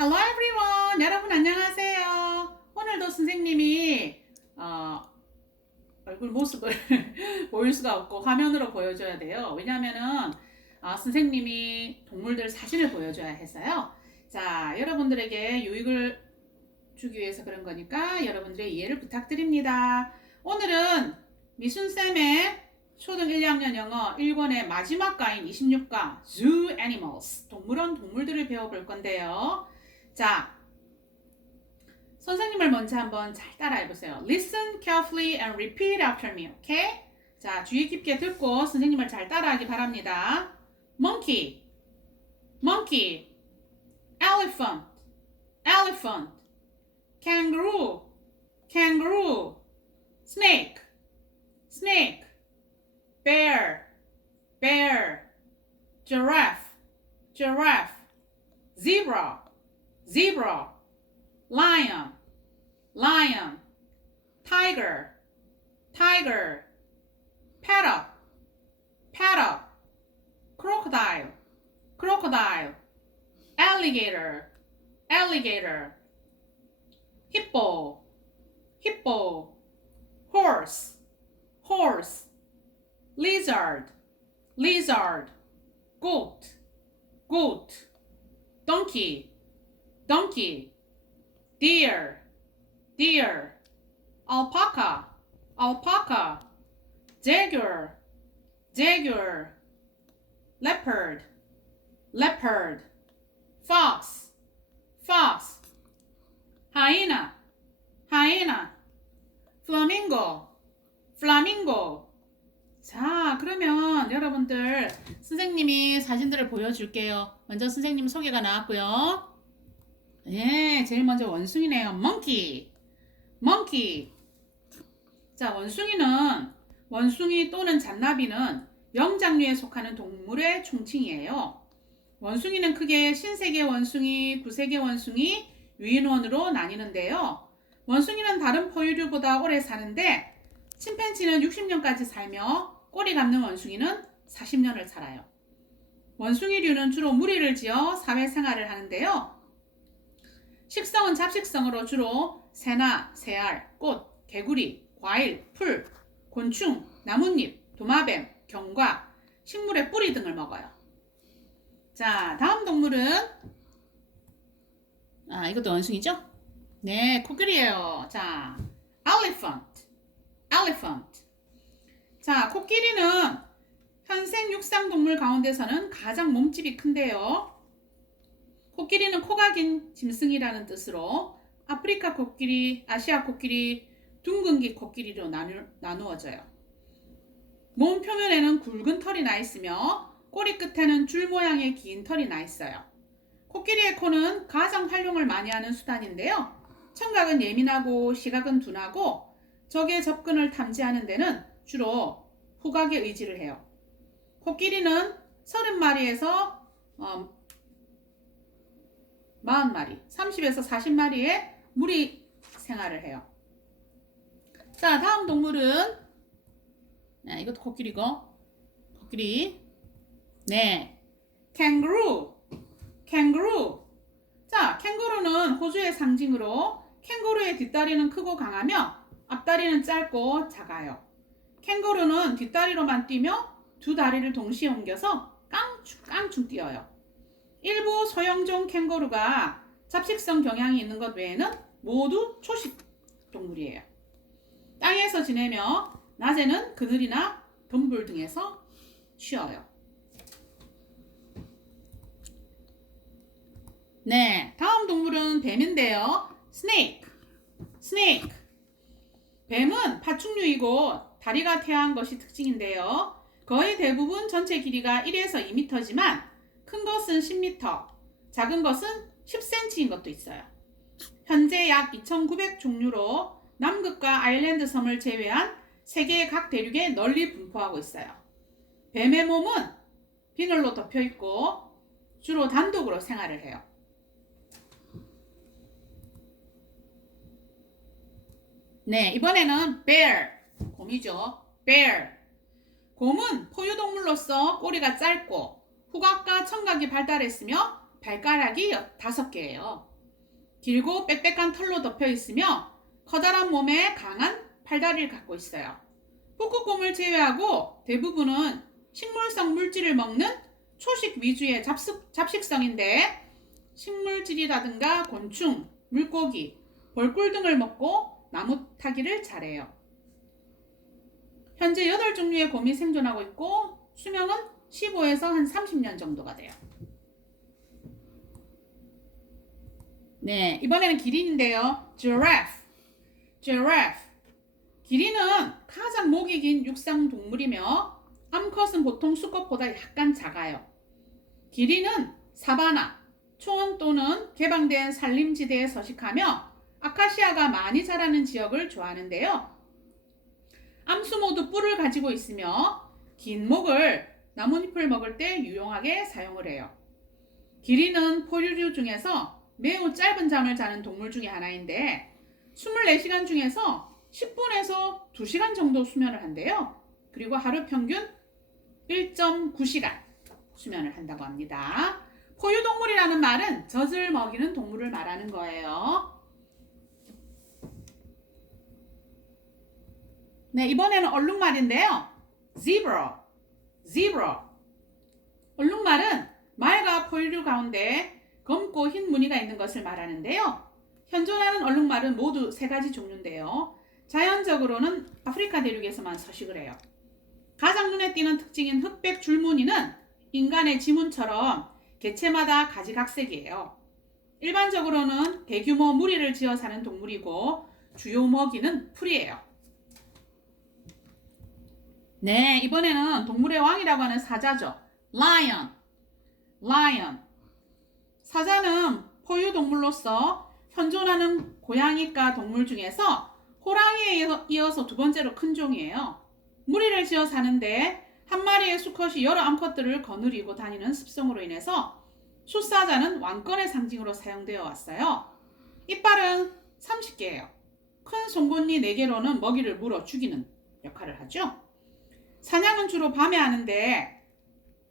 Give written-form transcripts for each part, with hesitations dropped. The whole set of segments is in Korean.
Hello everyone! 여러분 안녕하세요. 오늘도 선생님이 얼굴 모습을 보일 수가 없고 화면으로 보여줘야 돼요. 왜냐하면은 선생님이 동물들 사진을 보여줘야 해서요. 자, 여러분들에게 유익을 주기 위해서 그런 거니까 여러분들의 이해를 부탁드립니다. 오늘은 미순쌤의 초등 1, 2학년 영어 1권의 마지막 과인 26과 Zoo Animals, 동물원 동물들을 배워볼 건데요. 자, 선생님을 먼저 한번 잘 따라해보세요. Listen carefully and repeat after me, okay? 자, 주의 깊게 듣고 선생님을 잘 따라하기 바랍니다. Monkey, monkey, elephant, elephant, kangaroo, kangaroo, snake, snake, bear, bear, giraffe, giraffe, zebra, zebra, lion, lion, tiger, tiger, parrot, parrot, crocodile, crocodile, alligator, alligator, hippo, hippo, horse, horse, lizard, lizard, goat, goat, donkey, donkey, deer, deer, alpaca, alpaca, jaguar, jaguar, leopard, leopard, fox, fox, hyena, hyena, flamingo, flamingo. 자, 그러면 여러분들 선생님이 사진들을 보여줄게요. 먼저 선생님 소개가 나왔고요. 예, 제일 먼저 원숭이네요. monkey, monkey. 자, 원숭이 또는 잔나비는 영장류에 속하는 동물의 총칭이에요. 원숭이는 크게 신세계 원숭이, 구세계 원숭이, 유인원으로 나뉘는데요. 원숭이는 다른 포유류보다 오래 사는데 침팬지는 60년까지 살며 꼬리 감는 원숭이는 40년을 살아요. 원숭이류는 주로 무리를 지어 사회생활을 하는데요. 식성은 잡식성으로 주로 새나 새알, 꽃, 개구리, 과일, 풀, 곤충, 나뭇잎, 도마뱀, 경과, 식물의 뿌리 등을 먹어요. 자, 다음 동물은 이것도 원숭이죠? 네, 코끼리예요. 자, elephant, elephant. 자, 코끼리는 현생 육상동물 가운데서는 가장 몸집이 큰데요. 코끼리는 코가 긴 짐승이라는 뜻으로 아프리카 코끼리, 아시아 코끼리, 둥근기 코끼리로 나누어져요. 몸 표면에는 굵은 털이 나 있으며 꼬리 끝에는 줄 모양의 긴 털이 나 있어요. 코끼리의 코는 가장 활용을 많이 하는 수단인데요. 청각은 예민하고 시각은 둔하고 적의 접근을 탐지하는 데는 주로 후각에 의지를 해요. 코끼리는 30마리에서 40마리, 30에서 40마리의 무리 생활을 해요. 자, 다음 동물은 이것도 코끼리고, 코끼리. 네, 캥거루, 캥거루. 자, 캥거루는 호주의 상징으로 캥거루의 뒷다리는 크고 강하며 앞다리는 짧고 작아요. 캥거루는 뒷다리로만 뛰며 두 다리를 동시에 옮겨서 깡충 뛰어요. 일부 소형종 캥거루가 잡식성 경향이 있는 것 외에는 모두 초식 동물이에요. 땅에서 지내며 낮에는 그늘이나 덤불 등에서 쉬어요. 네, 다음 동물은 뱀인데요. snake, snake. 뱀은 파충류이고 다리가 태아한 것이 특징인데요. 거의 대부분 전체 길이가 1에서 2m지만 큰 것은 10m, 작은 것은 10cm인 것도 있어요. 현재 약 2,900 종류로 남극과 아일랜드 섬을 제외한 세계의 각 대륙에 널리 분포하고 있어요. 뱀의 몸은 비늘로 덮여 있고 주로 단독으로 생활을 해요. 네, 이번에는 bear, 곰이죠. bear. 곰은 포유동물로서 꼬리가 짧고 후각과 청각이 발달했으며 발가락이 5개예요. 길고 빽빽한 털로 덮여 있으며 커다란 몸에 강한 팔다리를 갖고 있어요. 북극곰을 제외하고 대부분은 식물성 물질을 먹는 초식 위주의 잡식성인데 식물질이라든가 곤충, 물고기, 벌꿀 등을 먹고 나무 타기를 잘해요. 현재 8종류의 곰이 생존하고 있고 수명은 15에서 한 30년 정도가 돼요. 네, 이번에는 기린인데요. Giraffe. 기린은 가장 목이 긴 육상 동물이며 암컷은 보통 수컷보다 약간 작아요. 기린은 사바나, 초원 또는 개방된 산림지대에 서식하며 아카시아가 많이 자라는 지역을 좋아하는데요. 암수모도 뿔을 가지고 있으며 긴 목을 나뭇잎을 먹을 때 유용하게 사용을 해요. 기린은 포유류 중에서 매우 짧은 잠을 자는 동물 중에 하나인데 24시간 중에서 10분에서 2시간 정도 수면을 한대요. 그리고 하루 평균 1.9시간 수면을 한다고 합니다. 포유동물이라는 말은 젖을 먹이는 동물을 말하는 거예요. 네, 이번에는 얼룩말인데요. Zebra. 얼룩말은 말과 포유류 가운데 검고 흰 무늬가 있는 것을 말하는데요. 현존하는 얼룩말은 모두 3가지 종류인데요. 자연적으로는 아프리카 대륙에서만 서식을 해요. 가장 눈에 띄는 특징인 흑백 줄무늬는 인간의 지문처럼 개체마다 가지각색이에요. 일반적으로는 대규모 무리를 지어 사는 동물이고 주요 먹이는 풀이에요. 네, 이번에는 동물의 왕이라고 하는 사자죠. Lion. 사자는 포유동물로서 현존하는 고양이과 동물 중에서 호랑이에 이어서 2번째로 큰 종이에요. 무리를 지어 사는데 한 마리의 수컷이 여러 암컷들을 거느리고 다니는 습성으로 인해서 숫사자는 왕권의 상징으로 사용되어 왔어요. 이빨은 30개예요. 큰 송곳니 4개로는 먹이를 물어 죽이는 역할을 하죠. 사냥은 주로 밤에 하는데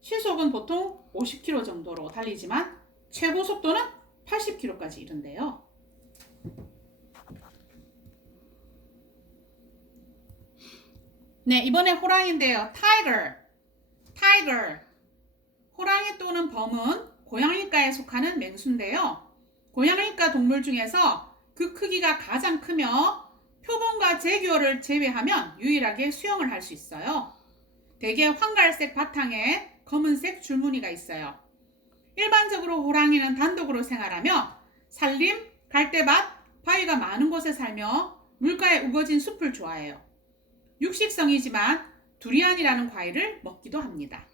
시속은 보통 50km 정도로 달리지만 최고 속도는 80km까지 이른대요. 네, 이번에 호랑이인데요. 타이거. 호랑이 또는 범은 고양이과에 속하는 맹수인데요. 고양이과 동물 중에서 그 크기가 가장 크며 표범과 제규어를 제외하면 유일하게 수영을 할 수 있어요. 대개 황갈색 바탕에 검은색 줄무늬가 있어요. 일반적으로 호랑이는 단독으로 생활하며 산림, 갈대밭, 바위가 많은 곳에 살며 물가에 우거진 숲을 좋아해요. 육식성이지만 두리안이라는 과일을 먹기도 합니다.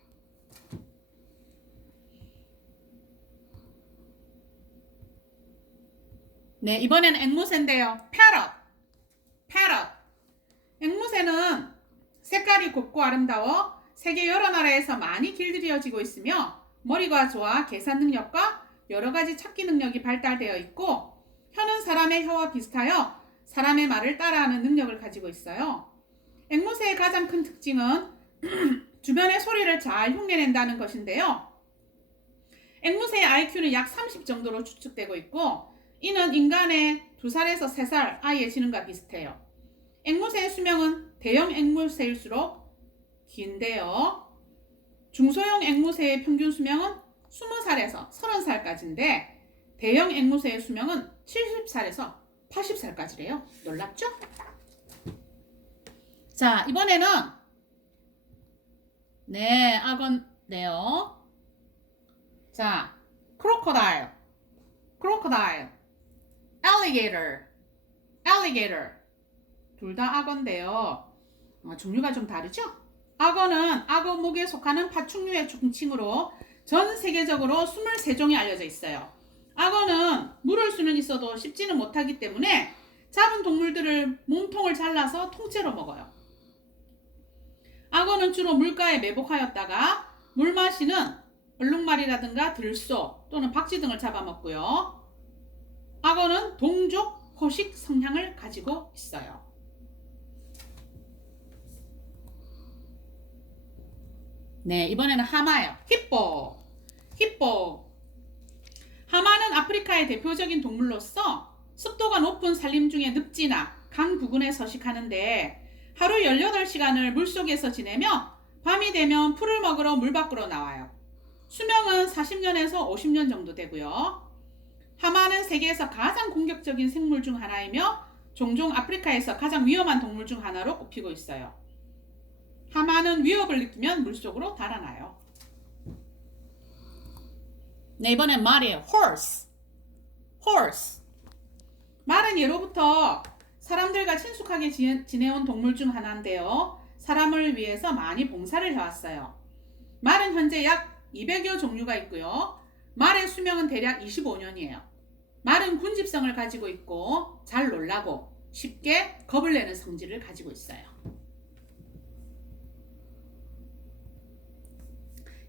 네, 이번에는 앵무새인데요. Parrot. 앵무새는 색깔이 곱고 아름다워 세계 여러 나라에서 많이 길들여지고 있으며 머리가 좋아 계산 능력과 여러 가지 찾기 능력이 발달되어 있고 혀는 사람의 혀와 비슷하여 사람의 말을 따라하는 능력을 가지고 있어요. 앵무새의 가장 큰 특징은 주변의 소리를 잘 흉내낸다는 것인데요. 앵무새의 IQ는 약 30 정도로 추측되고 있고 이는 인간의 2살에서 3살 아이의 지능과 비슷해요. 앵무새의 수명은 대형 앵무새일수록 긴데요. 중소형 앵무새의 평균 수명은 20살에서 30살까지인데 대형 앵무새의 수명은 70살에서 80살까지래요. 놀랍죠? 자, 이번에는 네, 악어인데요. 자, 크로코다일, alligator. 둘 다 악어인데요. 종류가 좀 다르죠? 악어는 악어목에 속하는 파충류의 종칭으로 전 세계적으로 23종이 알려져 있어요. 악어는 물을 수는 있어도 씹지는 못하기 때문에 잡은 동물들을 몸통을 잘라서 통째로 먹어요. 악어는 주로 물가에 매복하였다가 물 마시는 얼룩말이라든가 들소 또는 박쥐 등을 잡아먹고요. 악어는 동족 포식 성향을 가지고 있어요. 네, 이번에는 하마예요. 히포. 하마는 아프리카의 대표적인 동물로서 습도가 높은 산림 중의 늪지나 강 부근에 서식하는데 하루 18시간을 물속에서 지내며 밤이 되면 풀을 먹으러 물 밖으로 나와요. 수명은 40년에서 50년 정도 되고요. 하마는 세계에서 가장 공격적인 생물 중 하나이며 종종 아프리카에서 가장 위험한 동물 중 하나로 꼽히고 있어요. 하마는 위협을 느끼면 물속으로 달아나요. 네, 이번엔 말이에요. horse. 말은 예로부터 사람들과 친숙하게 지내온 동물 중 하나인데요. 사람을 위해서 많이 봉사를 해왔어요. 말은 현재 약 200여 종류가 있고요. 말의 수명은 대략 25년이에요. 말은 군집성을 가지고 있고 잘 놀라고 쉽게 겁을 내는 성질을 가지고 있어요.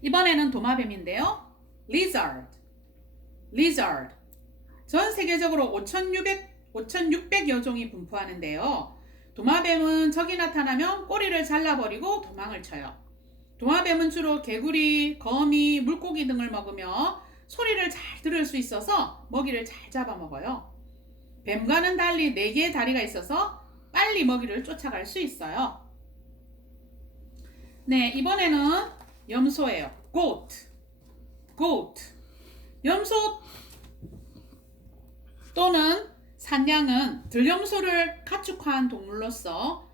이번에는 도마뱀인데요. lizard. 전 세계적으로 5,600여 종이 분포하는데요. 도마뱀은 적이 나타나면 꼬리를 잘라버리고 도망을 쳐요. 도마뱀은 주로 개구리, 거미, 물고기 등을 먹으며 소리를 잘 들을 수 있어서 먹이를 잘 잡아먹어요. 뱀과는 달리 4개의 다리가 있어서 빨리 먹이를 쫓아갈 수 있어요. 네, 이번에는 염소예요. goat. 염소 또는 산양은 들염소를 가축화한 동물로서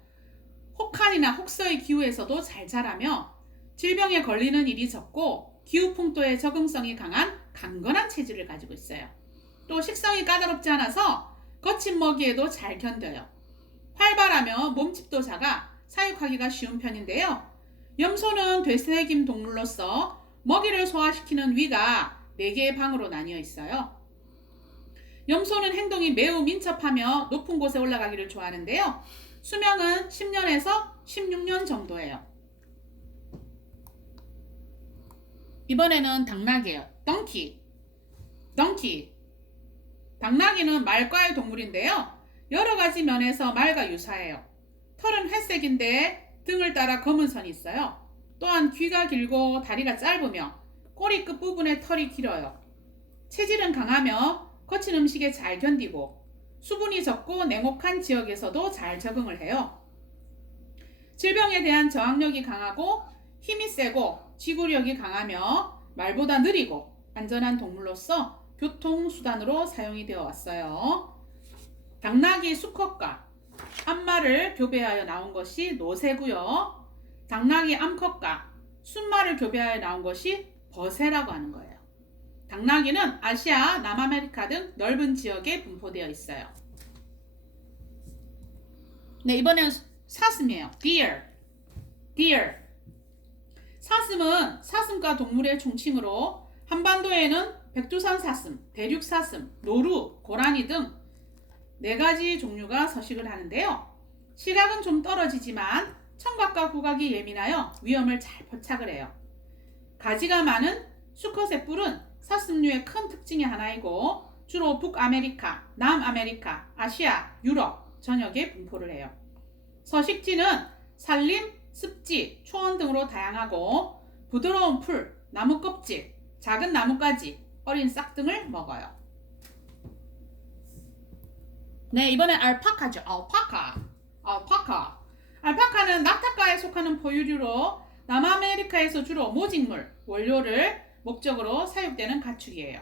혹한이나 혹서의 기후에서도 잘 자라며 질병에 걸리는 일이 적고 기후 풍토에 적응성이 강한 강건한 체질을 가지고 있어요. 또 식성이 까다롭지 않아서 거친 먹이에도 잘 견뎌요. 활발하며 몸집도 작아 사육하기가 쉬운 편인데요. 염소는 되새김 동물로서 먹이를 소화시키는 위가 4개의 방으로 나뉘어 있어요. 염소는 행동이 매우 민첩하며 높은 곳에 올라가기를 좋아하는데요. 수명은 10년에서 16년 정도예요. 이번에는 당나귀예요. donkey. 당나귀는 말과의 동물인데요. 여러 가지 면에서 말과 유사해요. 털은 회색인데 등을 따라 검은 선이 있어요. 또한 귀가 길고 다리가 짧으며 꼬리 끝부분에 털이 길어요. 체질은 강하며 거친 음식에 잘 견디고 수분이 적고 냉혹한 지역에서도 잘 적응을 해요. 질병에 대한 저항력이 강하고 힘이 세고 지구력이 강하며 말보다 느리고 안전한 동물로서 교통수단으로 사용이 되어 왔어요. 당나귀 수컷과 암말을 교배하여 나온 것이 노새고요. 당나귀 암컷과 순말을 교배하여 나온 것이 버새라고 하는 거예요. 당나귀는 아시아, 남아메리카 등 넓은 지역에 분포되어 있어요. 네, 이번엔 사슴이에요. deer. 사슴은 사슴과 동물의 총칭으로 한반도에는 백두산 사슴, 대륙 사슴, 노루, 고라니 등 4가지 종류가 서식을 하는데요. 시각은 좀 떨어지지만 청각과 후각이 예민하여 위험을 잘 포착을 해요. 가지가 많은 수컷의 뿔은 사슴류의 큰 특징의 하나이고 주로 북아메리카, 남아메리카, 아시아, 유럽 전역에 분포를 해요. 서식지는 산림, 습지, 초원 등으로 다양하고 부드러운 풀, 나무 껍질, 작은 나뭇가지, 어린 싹 등을 먹어요. 네, 이번엔 알파카죠. 알파카는 낙타과에 속하는 포유류로 남아메리카에서 주로 모직물, 원료를 목적으로 사육되는 가축이에요.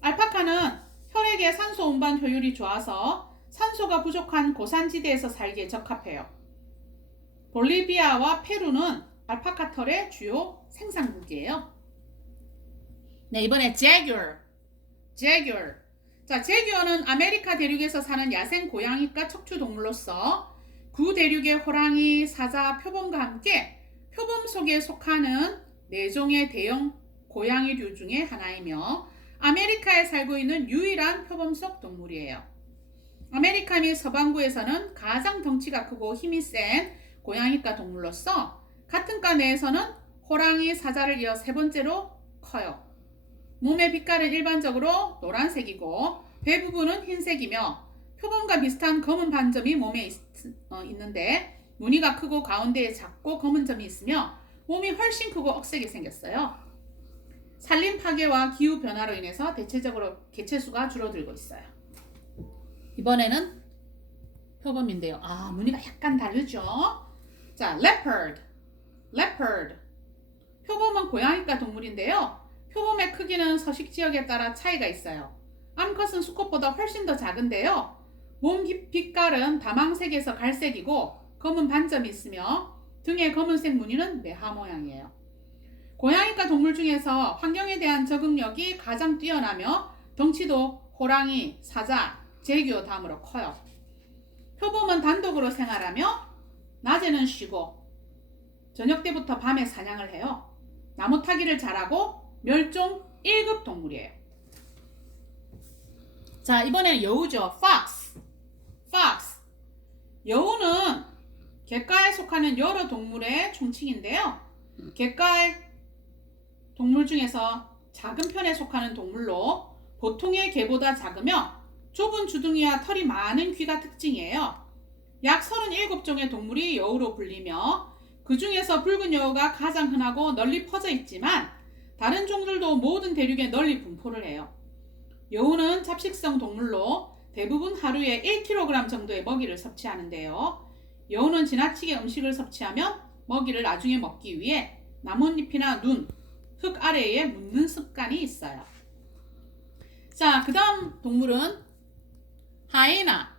알파카는 혈액의 산소 운반 효율이 좋아서 산소가 부족한 고산지대에서 살기에 적합해요. 볼리비아와 페루는 알파카 털의 주요 생산국이에요. 네, 이번에 제규어. 제규어는 아메리카 대륙에서 사는 야생 고양이과 척추 동물로서 구 대륙의 호랑이, 사자, 표범과 함께 표범 속에 속하는 4종의 대형 고양이류 중에 하나이며 아메리카에 살고 있는 유일한 표범 속 동물이에요. 아메리카 및 서반구에서는 가장 덩치가 크고 힘이 센 고양이과 동물로서 같은 과 내에서는 호랑이, 사자를 이어 3번째로 커요. 몸의 빛깔은 일반적으로 노란색이고 배 부분은 흰색이며 표범과 비슷한 검은 반점이 몸에 있는데 무늬가 크고 가운데에 작고 검은 점이 있으며 몸이 훨씬 크고 억세게 생겼어요. 산림 파괴와 기후 변화로 인해서 대체적으로 개체수가 줄어들고 있어요. 이번에는 표범인데요. 무늬가 약간 다르죠? 자, leopard. 표범은 고양이과 동물인데요. 표범의 크기는 서식 지역에 따라 차이가 있어요. 암컷은 수컷보다 훨씬 더 작은데요. 몸 빛깔은 다망색에서 갈색이고 검은 반점이 있으며 등의 검은색 무늬는 매화 모양이에요. 고양이과 동물 중에서 환경에 대한 적응력이 가장 뛰어나며 덩치도 호랑이, 사자, 재규어 다음으로 커요. 표범은 단독으로 생활하며 낮에는 쉬고 저녁 때부터 밤에 사냥을 해요. 나무 타기를 잘하고 멸종 1급 동물이에요. 자, 이번에는 여우죠. fox. 여우는 갯가에 속하는 여러 동물의 총칭인데요. 갯가의 동물 중에서 작은 편에 속하는 동물로 보통의 개보다 작으며 좁은 주둥이와 털이 많은 귀가 특징이에요. 약 37종의 동물이 여우로 불리며 그 중에서 붉은 여우가 가장 흔하고 널리 퍼져 있지만 다른 종들도 모든 대륙에 널리 분포를 해요. 여우는 잡식성 동물로 대부분 하루에 1kg 정도의 먹이를 섭취하는데요. 여우는 지나치게 음식을 섭취하면 먹이를 나중에 먹기 위해 나뭇잎이나 눈, 흙 아래에 묻는 습관이 있어요. 자, 그 다음 동물은 하이에나.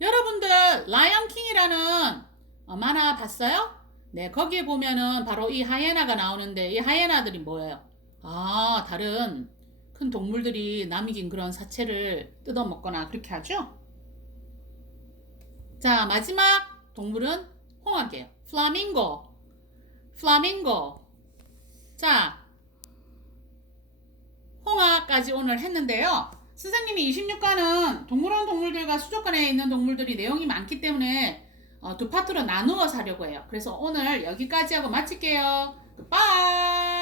여러분들 라이언킹이라는 만화 봤어요? 네, 거기에 보면은 바로 이 하이에나가 나오는데 이 하이에나들이 뭐예요? 다른 큰 동물들이 남긴 그런 사체를 뜯어먹거나 그렇게 하죠? 자, 마지막 동물은 홍학이에요. 플라밍고. 자, 홍학까지 오늘 했는데요. 선생님이 26과는 동물원 동물들과 수족관에 있는 동물들이 내용이 많기 때문에 두 파트로 나누어서 하려고 해요. 그래서 오늘 여기까지 하고 마칠게요. 굿바이.